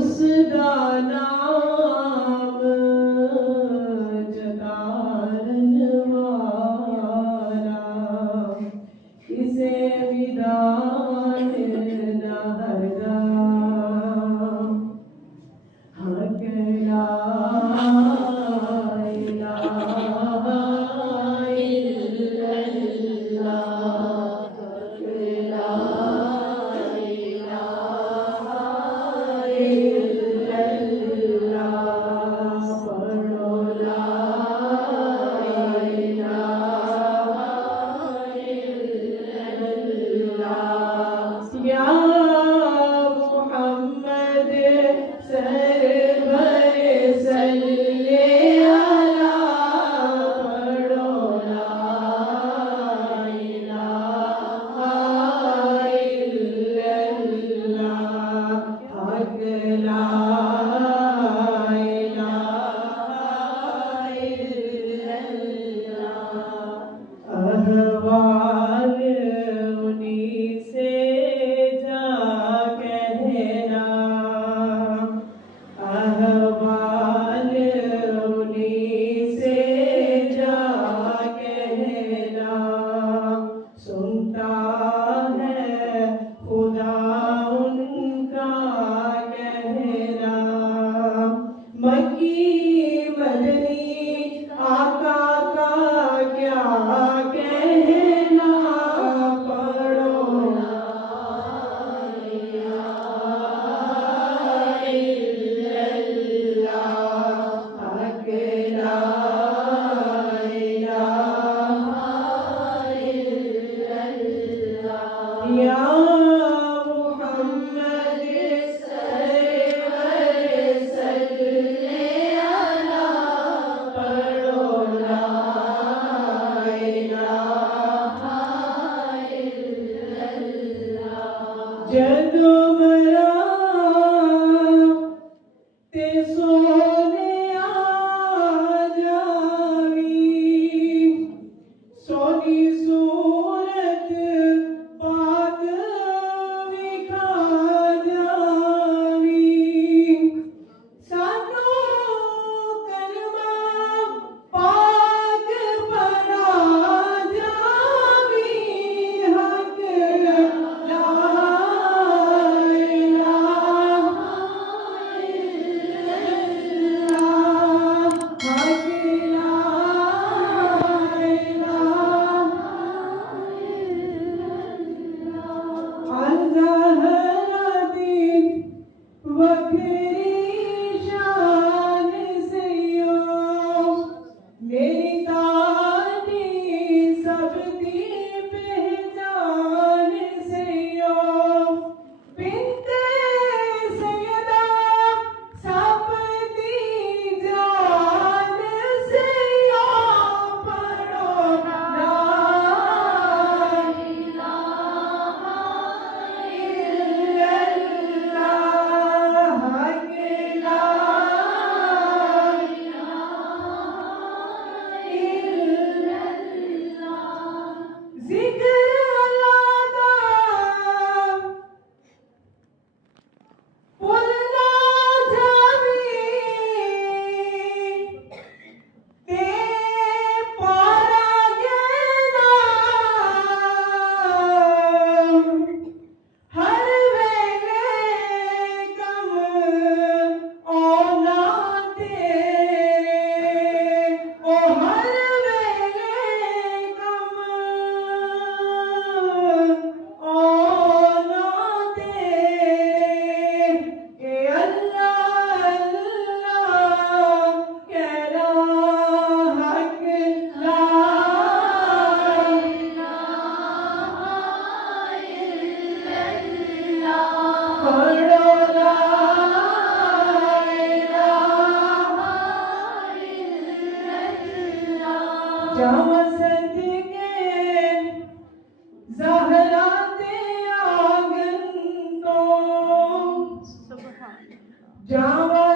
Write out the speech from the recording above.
उसदा नाम जतारन वाला किसे विदान ना हरदा हक ला इलाहा इल्लल्लाह हक ला इलाहा इल्लल्लाह पढ़ो ला इलाहा इल्लल्लाह या मुहम्मद सरवर सल्ले अला पढ़ो ला इलाहा इल्लल्लाह हक ला इलाहा इल्लल्लाह अहवाल उन्हीं से जा कहना अहवाल उन्हीं से जा कहना सुनता है खुदा उनका कहना मक्की मदनी आका का क्या कहना पढ़ो ला इलाहा इल्लल्लाह हक ला इलाहा इल्लल्लाह या मुहम्मद सरवर सल्ले अला पढ़ो ला इलाहा इल्लल्लाह जदों मरा ते सोने आ जावी सोनी सूरत पाक विखा जावी सानू कलमा पाक पढ़ा जावी हक ला इलाहा इल्लल्लाह हक ला इलाहा अज़हरा दी वखरी शान से यो मेरी दादी सबदी पहचान से यो बिनते सैयदा सबदी जान से यो पढ़ो ला इलाहा इल्लल्लाह हक ला इलाहा इल्लल्लाह ज़िक्र अल्लाह दा भुल ना जावी ते पारा गेना हर वेले कम औना तेरे ओ हर वेले कम औना तेरे ए अल्लाह अल्लाह कहना हक ला इलाहा इल्लल्लाह पढ़ो ला इलाहा इल्लल्लाह जावा सदके ज़हरा दे आंगन तो जावा